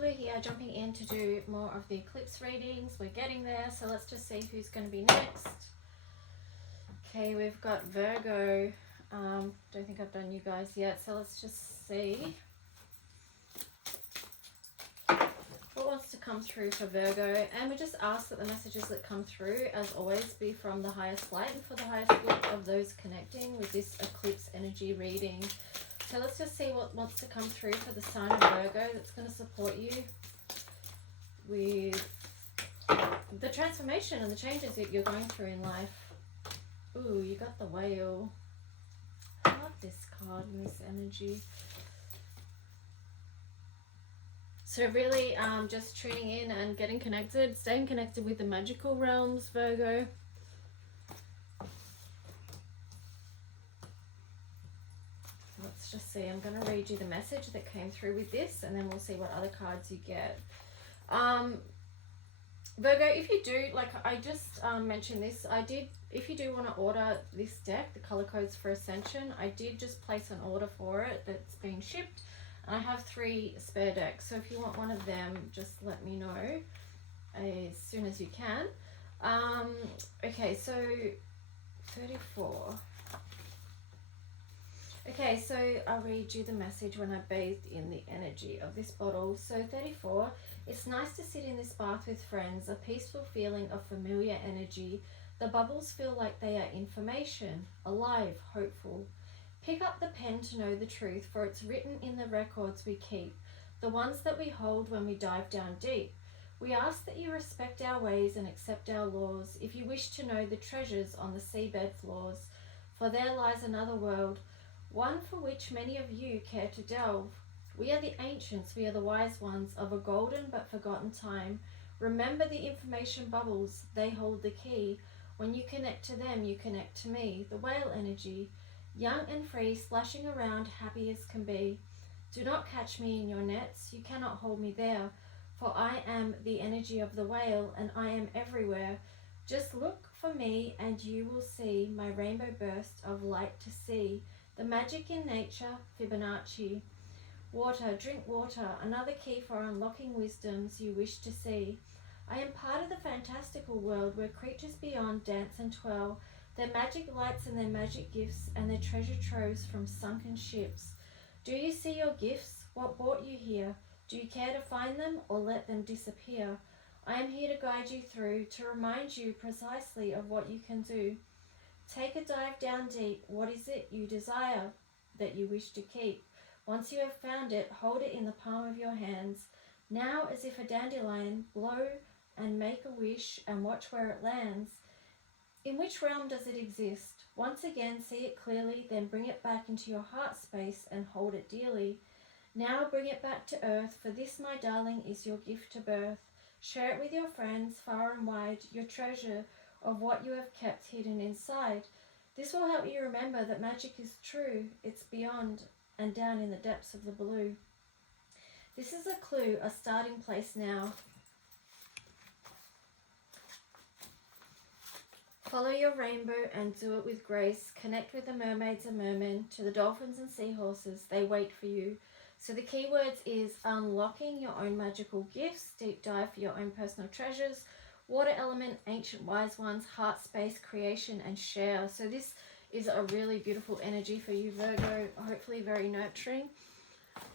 Lulu here, jumping in to do more of the eclipse readings. We're getting there, so let's just see who's going to be next. Okay, we've got Virgo. Don't think I've done you guys yet, so let's just see what wants to come through for Virgo. And we just ask that the messages that come through, as always, be from the highest light and for the highest good of those connecting with this eclipse energy reading. So let's just see what wants to come through for the sign of Virgo that's going to support you with the transformation and the changes that you're going through in life. Ooh, you got the Whale. I love this card and this energy. So really just tuning in and getting connected, staying connected with the magical realms, Virgo. Let's just see. I'm going to read you the message that came through with this, and then we'll see what other cards you get. Virgo, if you do, like I just mentioned this, if you do want to order this deck, the color codes for Ascension, I did just place an order for it that's being shipped. And I have 3 spare decks, so if you want one of them, just let me know as soon as you can. Okay, so 34. Okay, so I'll read you the message when I bathed in the energy of this bottle. So 34, it's nice to sit in this bath with friends, a peaceful feeling of familiar energy. The bubbles feel like they are information, alive, hopeful. Pick up the pen to know the truth, for it's written in the records we keep, the ones that we hold when we dive down deep. We ask that you respect our ways and accept our laws, if you wish to know the treasures on the seabed floors, for there lies another world, one for which many of you care to delve. We are the ancients, we are the wise ones of a golden but forgotten time. Remember the information bubbles, they hold the key. When you connect to them, you connect to me, the whale energy. Young and free, splashing around, happy as can be. Do not catch me in your nets, you cannot hold me there, for I am the energy of the whale, and I am everywhere. Just look for me, and you will see my rainbow burst of light to see. The magic in nature, Fibonacci. Water, drink water, another key for unlocking wisdoms you wish to see. I am part of the fantastical world where creatures beyond dance and twirl, their magic lights and their magic gifts and their treasure troves from sunken ships. Do you see your gifts? What brought you here? Do you care to find them or let them disappear? I am here to guide you through, to remind you precisely of what you can do. Take a dive down deep. What is it you desire that you wish to keep? Once you have found it, hold it in the palm of your hands. Now, as if a dandelion, blow and make a wish and watch where it lands. In which realm does it exist? Once again, see it clearly, then bring it back into your heart space and hold it dearly. Now bring it back to earth, for this, my darling, is your gift to birth. Share it with your friends far and wide, your treasure of what you have kept hidden inside. This will help you remember that magic is true. It's beyond and down in the depths of the blue. This is a clue, a starting place now. Follow your rainbow and do it with grace. Connect with the mermaids and mermen, to the dolphins and seahorses. They wait for you. So the key words is unlocking your own magical gifts, deep dive for your own personal treasures, water element, ancient wise ones, heart space, creation, and share. So this is a really beautiful energy for you, Virgo, hopefully very nurturing.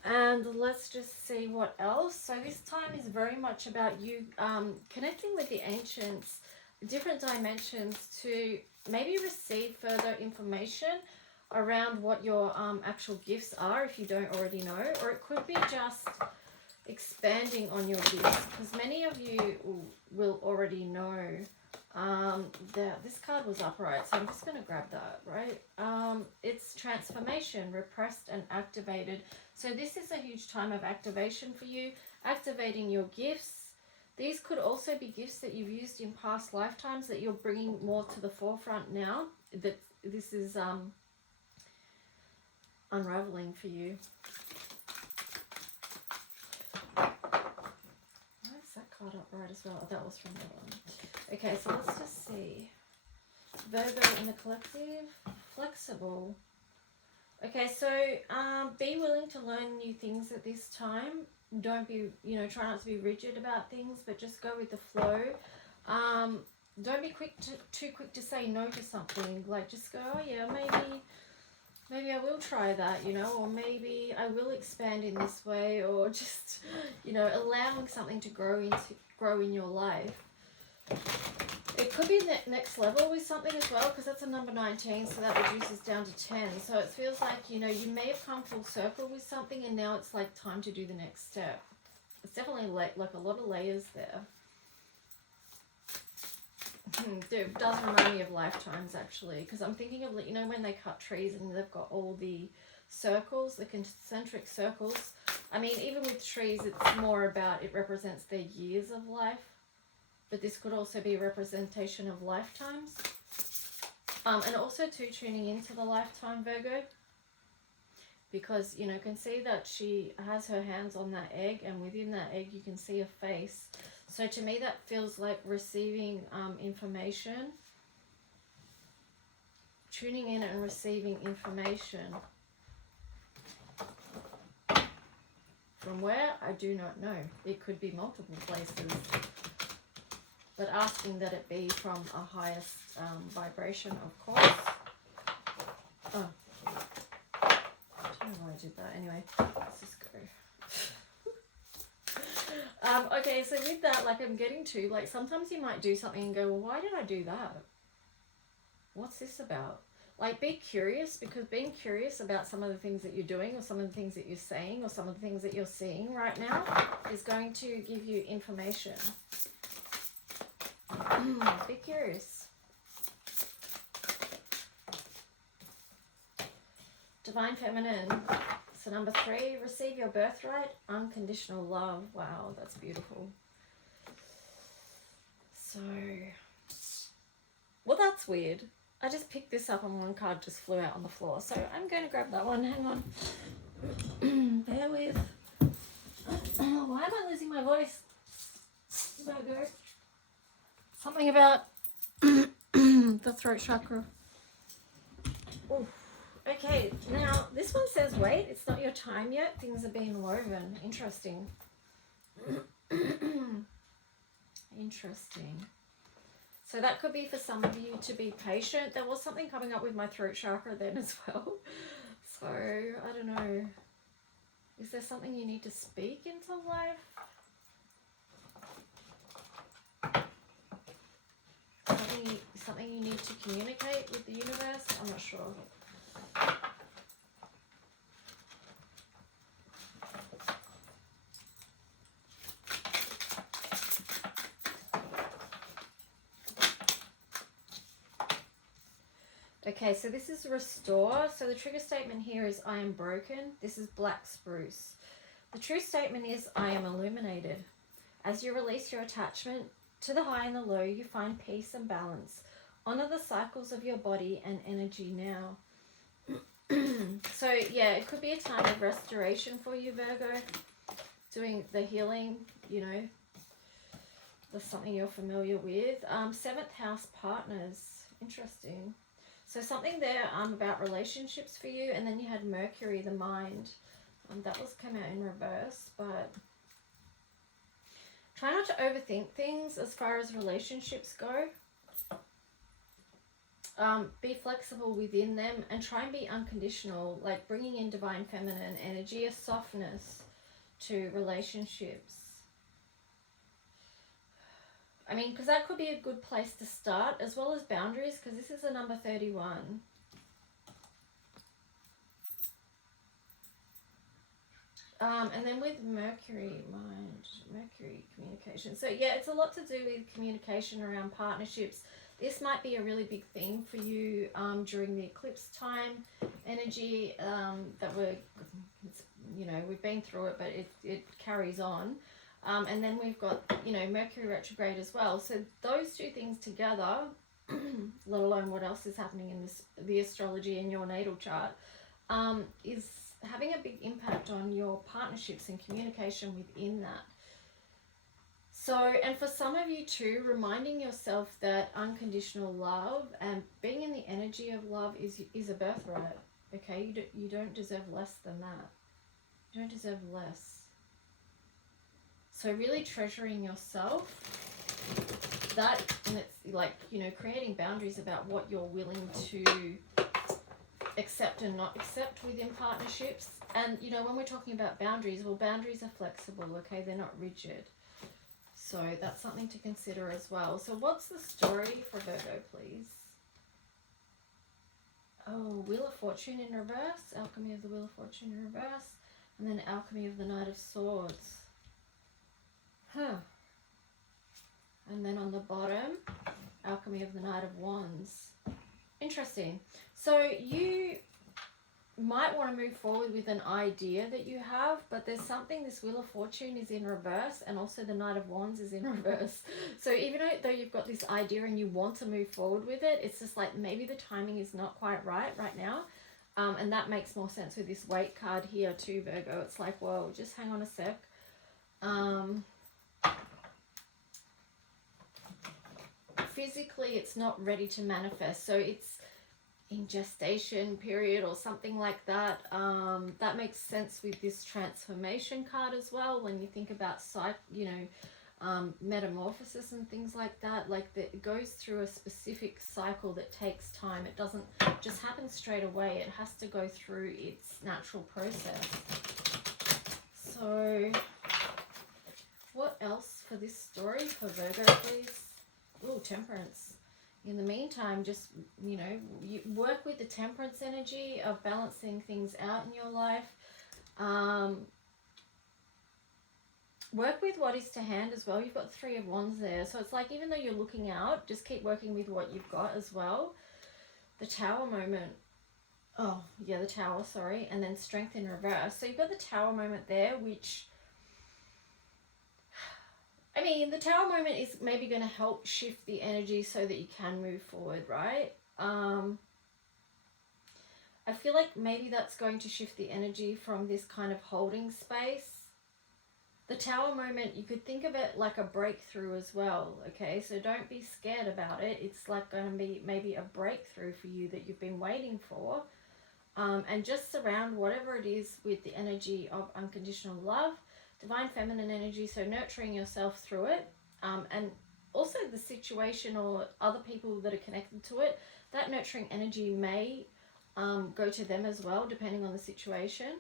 And let's just see what else. So this time is very much about you connecting with the ancients, different dimensions, to maybe receive further information around what your actual gifts are, if you don't already know, or it could be just expanding on your gifts, because many of you will already know that this card was upright, so I'm just going to grab that, right? It's transformation, repressed and activated. So this is a huge time of activation for you, activating your gifts. These could also be gifts that you've used in past lifetimes that you're bringing more to the forefront now, that this is unraveling for you. Why is that card upright as well? Oh, that was from the one. Okay, so let's just see. Virgo in the collective, flexible. Okay, so be willing to learn new things at this time. don't be, you know, try not to be rigid about things, but just go with the flow. Don't be too quick to say no to something. Like, just go, oh yeah, maybe I will try that, you know, or maybe I will expand in this way, or just, you know, allowing something to grow in your life. It could be the next level with something as well, because that's a number 19, so that reduces down to 10. So it feels like, you know, you may have come full circle with something, and now it's like time to do the next step. It's definitely like a lot of layers there. It does remind me of lifetimes, actually, because I'm thinking of, you know, when they cut trees and they've got all the circles, the concentric circles. I mean, even with trees, it's more about, it represents their years of life. But this could also be a representation of lifetimes. And also too, tuning into the lifetime, Virgo. Because, you know, you can see that she has her hands on that egg, and within that egg you can see a face. So to me that feels like receiving information. Tuning in and receiving information. From where? I do not know. It could be multiple places. But asking that it be from a highest vibration, of course. Oh. I don't know why I did that. Anyway, let's just go. Okay, so with that, like I'm getting to, like sometimes you might do something and go, well, why did I do that? What's this about? Like, be curious, because being curious about some of the things that you're doing, or some of the things that you're saying, or some of the things that you're seeing right now is going to give you information. Be curious. Divine Feminine. So number 3, receive your birthright, unconditional love. Wow, that's beautiful. So, well, that's weird. I just picked this up and one card just flew out on the floor. So I'm going to grab that one. Hang on. Bear with. Why am I losing my voice? Virgo. Something about the throat chakra. Ooh. Okay, now this one says, wait, it's not your time yet. Things are being woven. Interesting. Interesting. So that could be for some of you to be patient. There was something coming up with my throat chakra then as well. So, I don't know. Is there something you need to speak into life? Something you need to communicate with the universe? I'm not sure. Okay, so this is restore. So the trigger statement here is I am broken. This is black spruce. The true statement is I am illuminated. As you release your attachment to the high and the low, you find peace and balance. Honor the cycles of your body and energy now. So yeah, it could be a time of restoration for you, Virgo. Doing the healing, you know. That's something you're familiar with. 7th house partners. Interesting. So something there about relationships for you. And then you had Mercury, the mind. That was come out in reverse. But try not to overthink things as far as relationships go. Be flexible within them and try and be unconditional, like bringing in divine feminine energy, a softness to relationships. I mean, because that could be a good place to start, as well as boundaries, because this is a number 31. And then with Mercury, mind, Mercury, communication. So yeah, it's a lot to do with communication around partnerships. This might be a really big theme for you during the eclipse time energy that we've been through it, but it carries on. And then we've got, Mercury retrograde as well. So those two things together, let alone what else is happening in the astrology in your natal chart, is having a big impact on your partnerships and communication within that. So, and for some of you too, reminding yourself that unconditional love and being in the energy of love is a birthright. Okay, you don't deserve less than that. You don't deserve less. So really treasuring yourself. That, and it's like, you know, creating boundaries about what you're willing to accept and not accept within partnerships. And, you know, when we're talking about boundaries, well, boundaries are flexible, okay? They're not rigid. So that's something to consider as well. So what's the story for Virgo, please? Oh, Wheel of Fortune in reverse, Alchemy of the Wheel of Fortune in reverse, and then Alchemy of the Knight of Swords. Huh. And then on the bottom, Alchemy of the Knight of Wands. Interesting. So you might want to move forward with an idea that you have, but there's something, this Wheel of Fortune is in reverse, and also the Knight of Wands is in reverse. So even though you've got this idea and you want to move forward with it, it's just like maybe the timing is not quite right now. And that makes more sense with this Wait card here too, Virgo. It's like, whoa, just hang on a sec. Physically, it's not ready to manifest. So it's in gestation period or something like that. That makes sense with this transformation card as well. When you think about, you know, metamorphosis and things like that, like it goes through a specific cycle that takes time. It doesn't just happen straight away. It has to go through its natural process. So what else for this story for Virgo, please? Oh, Temperance. In the meantime, just, you know, you work with the Temperance energy of balancing things out in your life. Work with what is to hand as well. You've got 3 of Wands there. So it's like, even though you're looking out, just keep working with what you've got as well. The Tower moment. Oh, yeah, the Tower, sorry. And then Strength in reverse. So you've got the Tower moment there, which, I mean, the Tower moment is maybe going to help shift the energy so that you can move forward, right? I feel like maybe that's going to shift the energy from this kind of holding space. The Tower moment, you could think of it like a breakthrough as well, okay? So don't be scared about it. It's like going to be maybe a breakthrough for you that you've been waiting for. And just surround whatever it is with the energy of unconditional love, divine feminine energy, so nurturing yourself through it, and also the situation or other people that are connected to it. That nurturing energy may go to them as well, depending on the situation.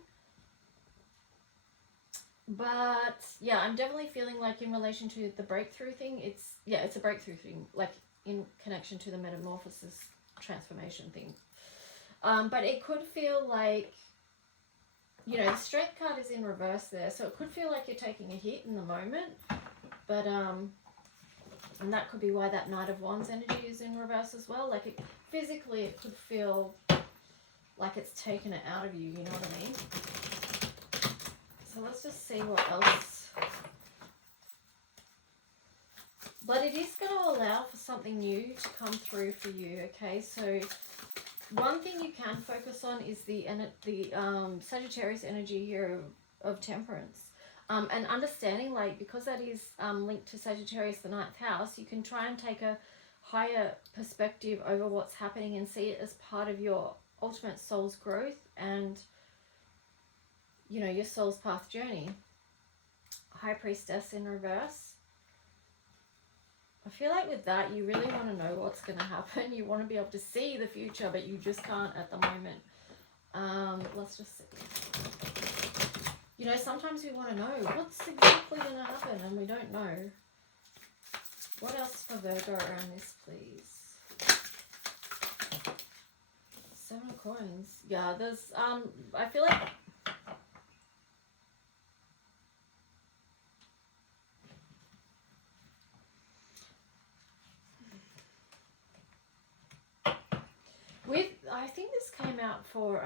But yeah, I'm definitely feeling like in relation to the breakthrough thing, it's a breakthrough thing, like in connection to the metamorphosis transformation thing. But it could feel like, you know, the Strength card is in reverse there, so it could feel like you're taking a hit in the moment, but and that could be why that Knight of Wands energy is in reverse as well. Like, physically it could feel like it's taken it out of you, you know what I mean? So let's just see what else. But it is going to allow for something new to come through for you, okay? So one thing you can focus on is the Sagittarius energy here of Temperance. And understanding, like, because that is linked to Sagittarius, the 9th house, you can try and take a higher perspective over what's happening and see it as part of your ultimate soul's growth and, you know, your soul's path journey. High Priestess in reverse. I feel like with that, you really want to know what's going to happen. You want to be able to see the future, but you just can't at the moment. Let's just see. You know, sometimes we want to know what's exactly going to happen, and we don't know. What else for Virgo around this, please? 7 of Coins. Yeah, there's, I feel like... I think this came out for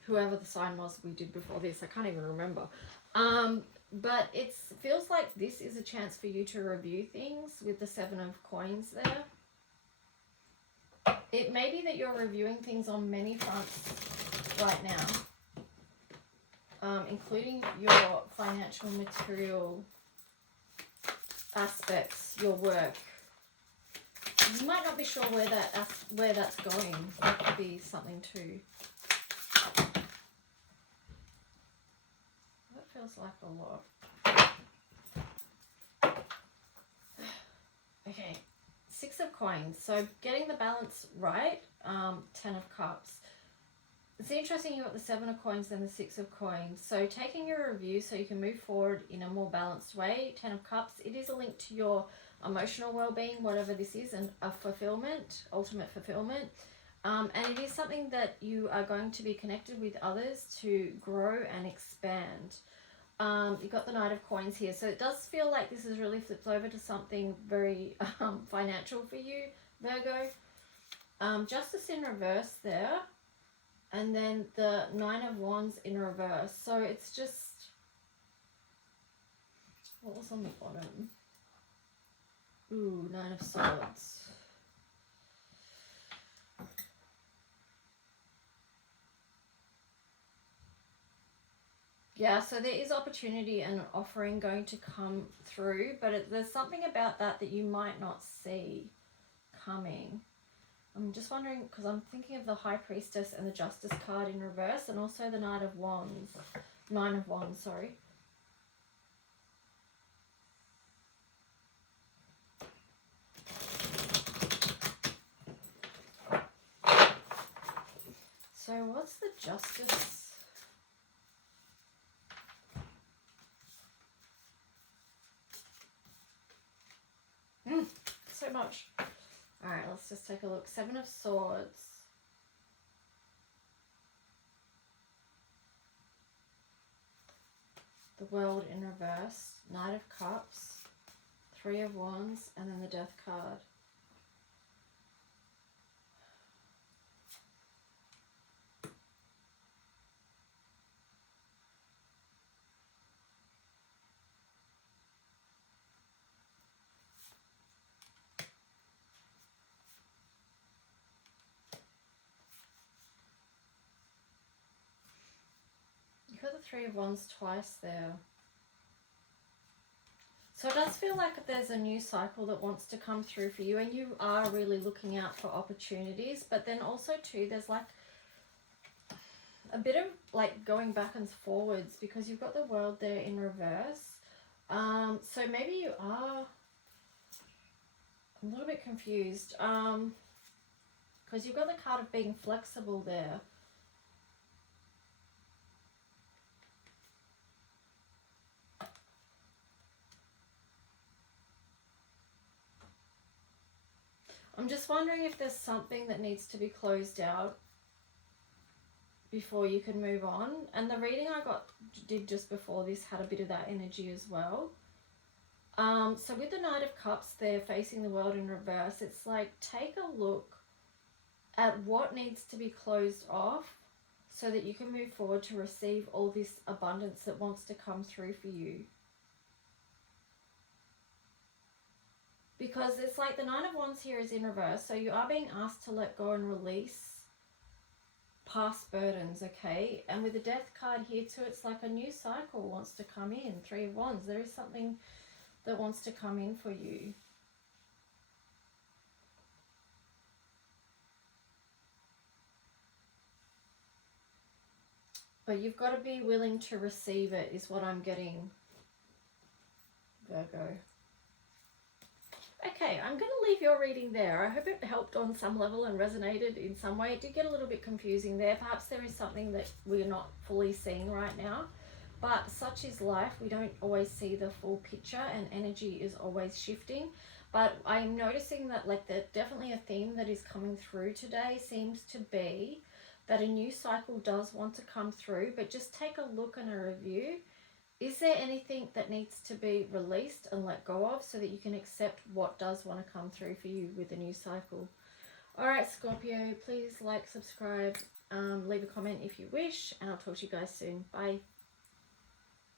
whoever the sign was we did before this. I can't even remember. But it feels like this is a chance for you to review things with the 7 of Coins there. It may be that you're reviewing things on many fronts right now, including your financial, material aspects, your work. You might not be sure where that's going. That could be something too. That feels like a lot. Six of Coins. So getting the balance right. 10 of Cups. It's interesting you got the 7 of Coins and the 6 of Coins. So taking your review so you can move forward in a more balanced way. 10 of Cups. It is a link to your emotional well-being, whatever this is, and a fulfillment, ultimate fulfillment. And it is something that you are going to be connected with others to grow and expand. You've got the Knight of Coins here. So it does feel like this has really flipped over to something very financial for you, Virgo. Justice in reverse there. And then the 9 of Wands in reverse. So it's just... What was on the bottom? Ooh, 9 of Swords. Yeah, so there is opportunity and offering going to come through, but there's something about that that you might not see coming. I'm just wondering, because I'm thinking of the High Priestess and the Justice card in reverse, and also the Knight of Wands. 9 of Wands, sorry. So what's the Justice? So much. Alright, let's just take a look. 7 of Swords. The World in reverse. Knight of Cups. 3 of Wands. And then the Death card. You've got the 3 of Wands twice there. So it does feel like there's a new cycle that wants to come through for you, and you are really looking out for opportunities. But then also too, there's like a bit of like going back and forwards, because you've got the World there in reverse. So maybe you are... I'm a little bit confused. Because you've got the card of being flexible there. I'm just wondering if there's something that needs to be closed out before you can move on. And the reading I did just before this had a bit of that energy as well. So with the Knight of Cups there facing the World in reverse, it's like, take a look at what needs to be closed off so that you can move forward to receive all this abundance that wants to come through for you. Because it's like the 9 of Wands here is in reverse, so you are being asked to let go and release past burdens, okay? And with the Death card here too, it's like a new cycle wants to come in. 3 of Wands, there is something that wants to come in for you. But you've got to be willing to receive it, is what I'm getting, Virgo. Okay, I'm going to leave your reading there. I hope it helped on some level and resonated in some way. It did get a little bit confusing there. Perhaps there is something that we're not fully seeing right now. But such is life. We don't always see the full picture, and energy is always shifting. But I'm noticing that definitely a theme that is coming through today seems to be that a new cycle does want to come through. But just take a look and a review. Is there anything that needs to be released and let go of so that you can accept what does want to come through for you with the new cycle? All right, Scorpio, please like, subscribe, leave a comment if you wish, and I'll talk to you guys soon. Bye.